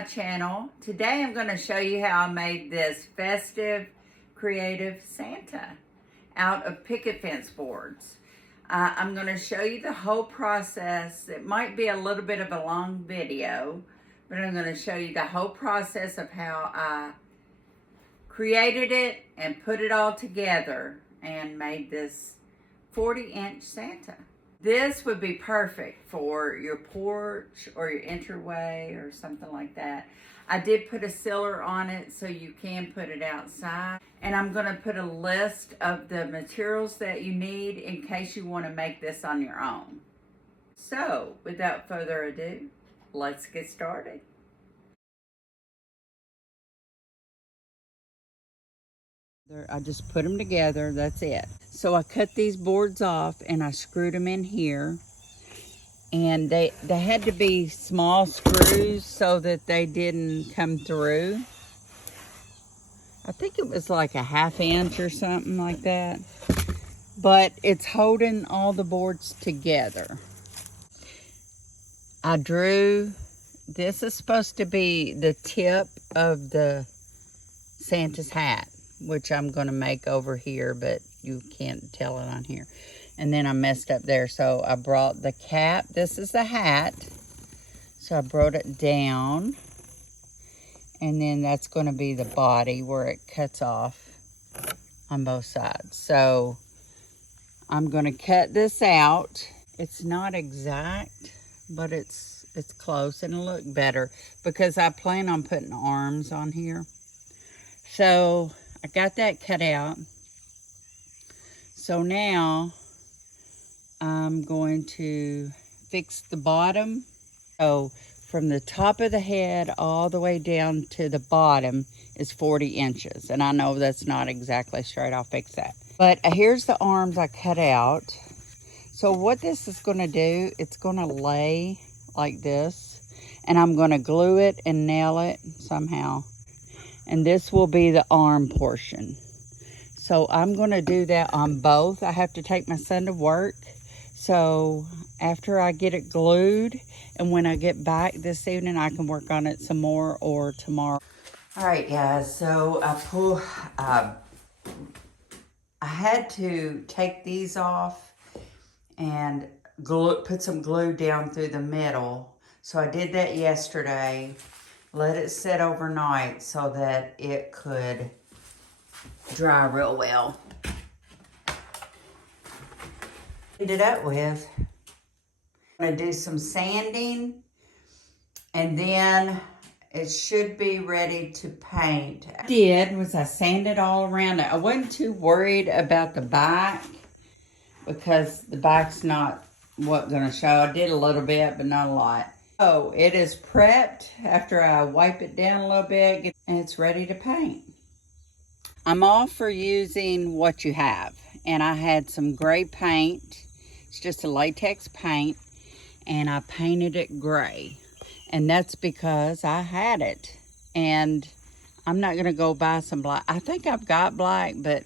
my channel. Today I'm going to show you how I made this festive creative Santa out of picket fence boards. I'm going to show you the whole process. It might be a little bit of a long video, but I'm going to show you the whole process of how I created it and put it all together and made this 40-inch Santa. This would be perfect for your porch or your entryway or something like that. I did put a sealer on it so you can put it outside. And I'm going to put a list of the materials that you need in case you want to make this on your own. So, without further ado, let's get started. I just put them together, that's it. So I cut these boards off and I screwed them in here. And they had to be small screws so that they didn't come through. I think it was like a 1/2 inch or something like that. But it's holding all the boards together. I drew, this is supposed to be the tip of the Santa's hat, which I'm going to make over here, but you can't tell it on here. And then I messed up there, so I brought the cap. This is the hat. So I brought it down. And then that's going to be the body where it cuts off on both sides. So I'm going to cut this out. It's not exact, but it's close and it'll look better because I plan on putting arms on here. So I got that cut out. So now I'm going to fix the bottom. So from the top of the head all the way down to the bottom is 40 inches. And I know that's not exactly straight. I'll fix that. But here's the arms I cut out. So what this is going to do, it's going to lay like this. And I'm going to glue it and nail it somehow. And this will be the arm portion. So I'm going to do that on both. I have to take my son to work. So after I get it glued and when I get back this evening, I can work on it some more or tomorrow. All right, guys. So I had to take these off and put some glue down through the middle. So I did that yesterday. Let it sit overnight so that it could dry real well. Ended up with, I'm going to do some sanding and then it should be ready to paint. What I did was I sanded all around it. I wasn't too worried about the back because the back's not what going to show. I did a little bit, but not a lot. So it is prepped after I wipe it down a little bit and it's ready to paint. I'm all for using what you have. And I had some gray paint. It's just a latex paint. And I painted it gray. And that's because I had it. And I'm not going to go buy some black. I think I've got black, but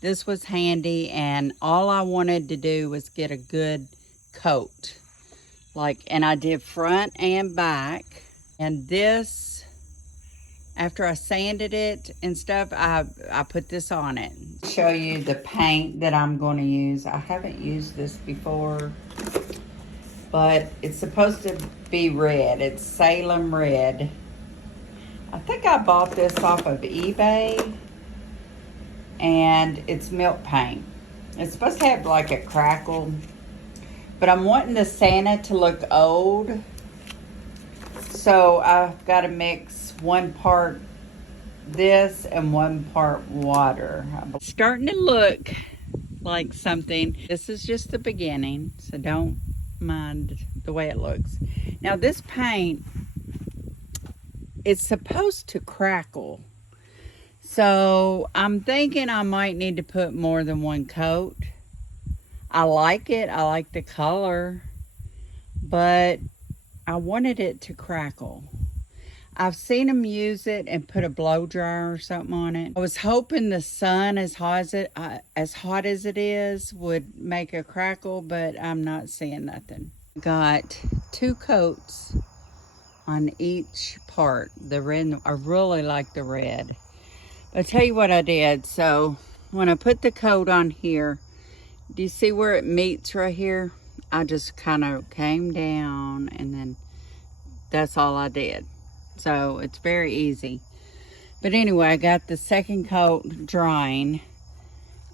this was handy. And all I wanted to do was get a good coat. And I did front and back. And this, after I sanded it and stuff, I put this on it. Show you the paint that I'm going to use. I haven't used this before, but it's supposed to be red. It's Salem red. I think I bought this off of eBay, and it's milk paint. It's supposed to have like a crackle, but I'm wanting the Santa to look old. So I've got to mix 1 part this and 1 part water. It's starting to look like something. This is just the beginning, so don't mind the way it looks. Now this paint, it's supposed to crackle. So I'm thinking I might need to put more than 1 coat. I like it. I like the color, but I wanted it to crackle. I've seen them use it and put a blow dryer or something on it. I was hoping the sun, as hot as it is, would make a crackle, but I'm not seeing nothing. Got 2 coats on each part. The red, I really like the red. I'll tell you what I did. So when I put the coat on here, do you see where it meets right here? I just kind of came down and then that's all I did. So it's very easy. But anyway, I got the second coat drying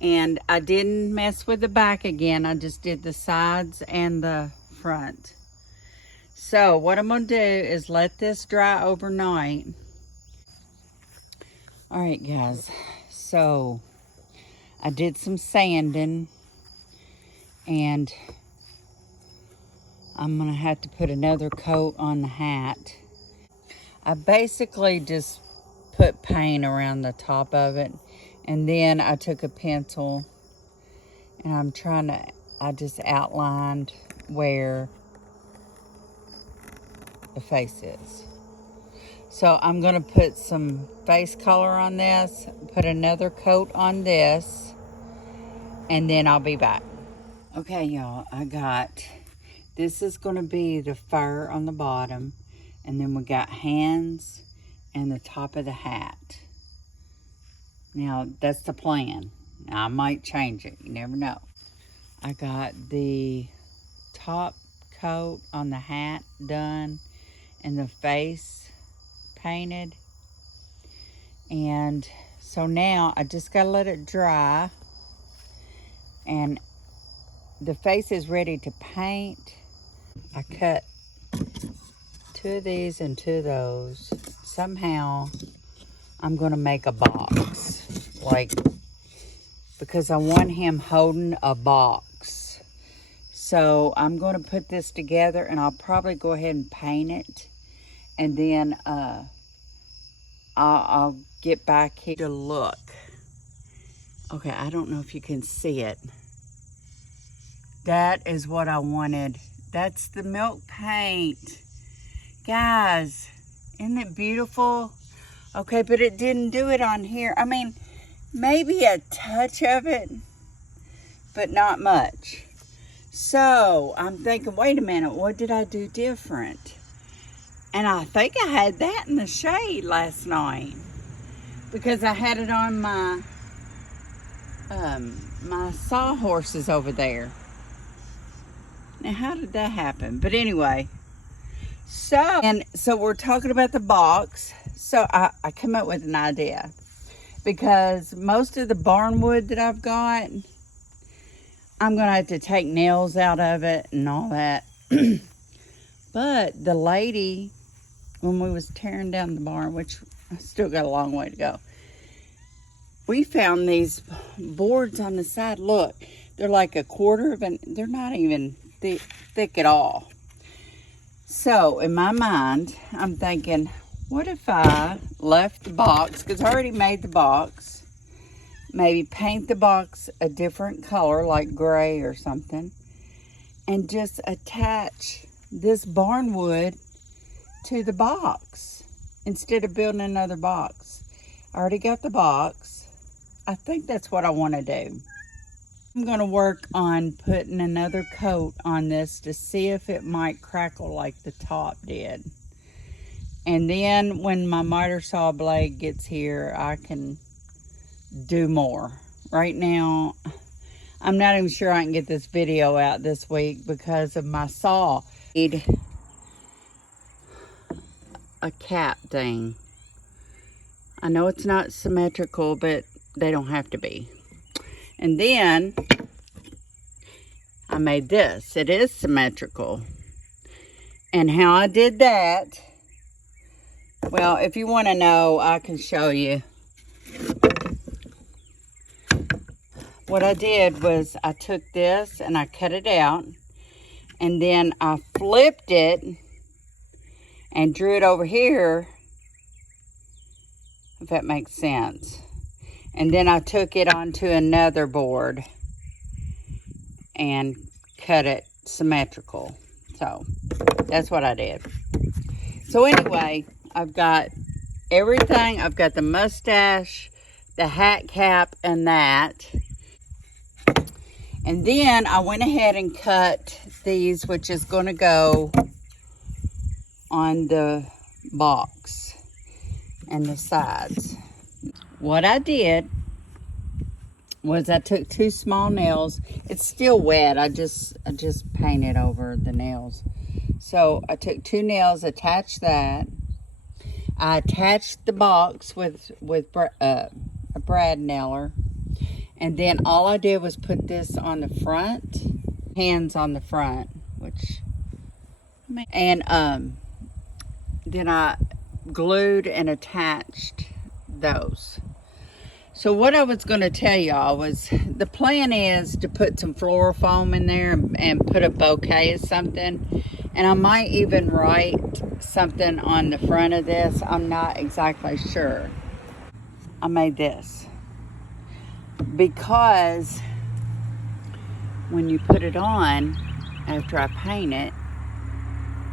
and I didn't mess with the back again. I just did the sides and the front. So what I'm gonna do is let this dry overnight. All right, guys, so I did some sanding and I'm gonna have to put another coat on the hat. I basically just put paint around the top of it, and then I took a pencil and I just outlined where the face is. So I'm gonna put some face color on this, put another coat on this, and then I'll be back. Okay, y'all, this is gonna be the fur on the bottom, and then we got hands and the top of the hat. Now, that's the plan. Now, I might change it, you never know. I got the top coat on the hat done and the face painted. And so now I just gotta let it dry, and the face is ready to paint. I cut 2 of these and 2 of those. Somehow I'm gonna make a box, because I want him holding a box. So I'm gonna put this together and I'll probably go ahead and paint it, and then I'll get back here to look. Okay, I don't know if you can see it. That is what I wanted. That's the milk paint. Guys, isn't it beautiful? Okay, but it didn't do it on here. I mean, maybe a touch of it, but not much. So I'm thinking, wait a minute, what did I do different? And I think I had that in the shade last night, because I had it on my my sawhorses over there. Now, how did that happen? But anyway, so we're talking about the box. So I come up with an idea, because most of the barn wood that I've got, I'm gonna have to take nails out of it and all that. But the lady, when we was tearing down the barn, which I still got a long way to go, we found these boards on the side. Look, they're like a quarter of an, they're not even thick at all. So in my mind, I'm thinking, what if I left the box, because I already made the box, maybe paint the box a different color, like gray or something, and just attach this barn wood to the box instead of building another box. I already got the box. I think that's what I want to do. I'm going to work on putting another coat on this to see if it might crackle like the top did. And then when my miter saw blade gets here, I can do more. Right now, I'm not even sure I can get this video out this week because of my saw. I need a cap thing. I know it's not symmetrical, but they don't have to be. And then I made this. It is symmetrical. And how I did that, well, if you want to know, I can show you. What I did was I took this and I cut it out, and then I flipped it and drew it over here, if that makes sense. And then I took it onto another board and cut it symmetrical. So that's what I did. So anyway, I've got everything. I've got the mustache, the hat cap, and that. And then I went ahead and cut these, which is going to go on the box and the sides. What I did was I took 2 small nails. It's still wet. I just painted over the nails. So I took 2 nails, attached that. I attached the box with a brad nailer. And then all I did was put this on the front, hands on the front, and then I glued and attached those. So what I was going to tell y'all was the plan is to put some floral foam in there and put a bouquet of something. And I might even write something on the front of this. I'm not exactly sure. I made this because when you put it on, after I paint it,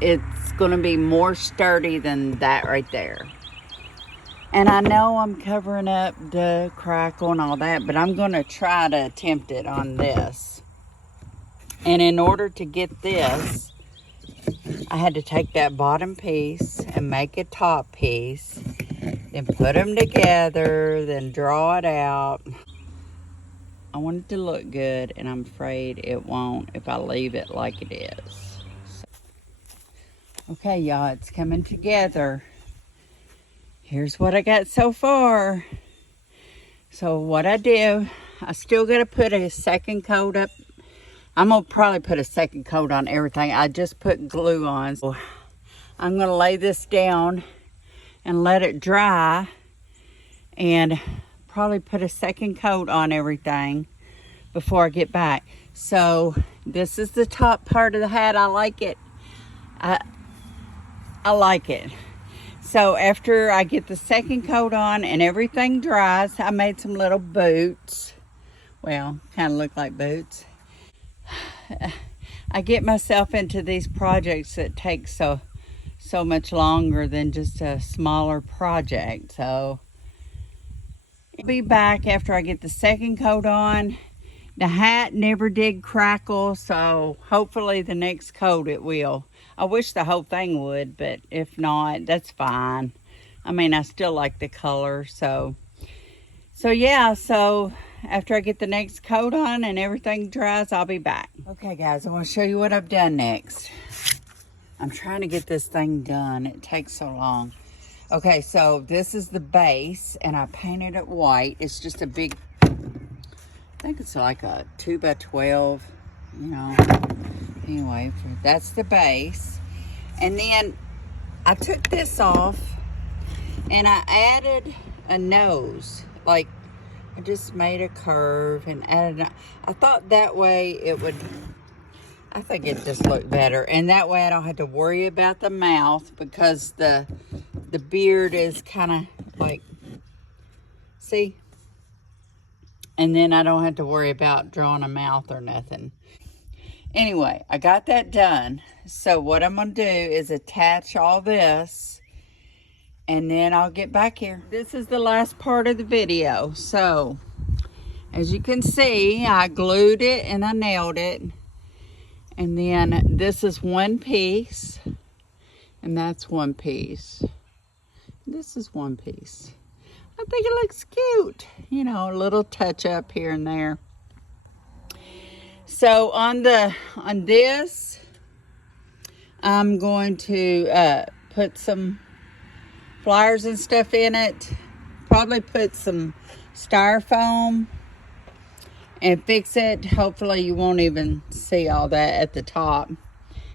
it's going to be more sturdy than that right there. And I know I'm covering up the crackle and all that, but I'm going to try to attempt it on this. And in order to get this, I had to take that bottom piece and make a top piece, then put them together, then draw it out. I want it to look good, and I'm afraid it won't if I leave it like it is. Okay, y'all, it's coming together. Here's what I got so far. So what I do, I still got to put a second coat up. I'm going to probably put a second coat on everything. I just put glue on. So I'm going to lay this down and let it dry and probably put a second coat on everything before I get back. So this is the top part of the hat. I like it. I like it. So after I get the second coat on and everything dries, I made some little boots. Well, kind of look like boots. I get myself into these projects that take so much longer than just a smaller project. So I'll be back after I get the second coat on. The hat never did crackle, so hopefully the next coat it will. I wish the whole thing would, but if not, that's fine. I mean, I still like the color, so yeah, so after I get the next coat on and everything dries, I'll be back. Okay, guys, I want to show you what I've done next. I'm trying to get this thing done. It takes so long. Okay, so this is the base, and I painted it white. It's just a big, I think it's like a 2x12, you know. Anyway, that's the base. And then I took this off and I added a nose. Like, I just made a curve and added I thought that way it would, I think it just looked better. And that way I don't have to worry about the mouth, because the beard is kind of like, see? And then I don't have to worry about drawing a mouth or nothing. Anyway, I got that done. So what I'm going to do is attach all this, and then I'll get back here. This is the last part of the video. So, as you can see, I glued it and I nailed it. And then this is one piece, and that's one piece. This is one piece. I think it looks cute. You know, a little touch up here and there. So on this, I'm going to put some flowers and stuff in it. Probably put some styrofoam and fix it. Hopefully you won't even see all that at the top.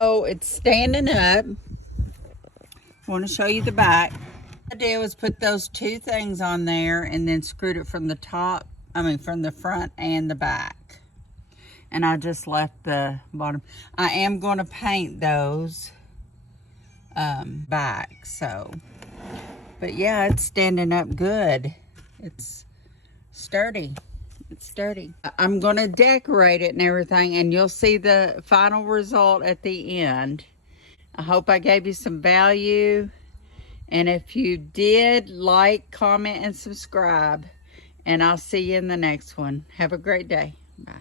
So it's standing up. I want to show you the back. What I did was put those 2 things on there and then screwed it from the top, from the front and the back. And I just left the bottom. I am going to paint those back, so. But yeah, it's standing up good. It's sturdy. It's sturdy. I'm going to decorate it and everything, and you'll see the final result at the end. I hope I gave you some value. And if you did, like, comment, and subscribe. And I'll see you in the next one. Have a great day. Bye.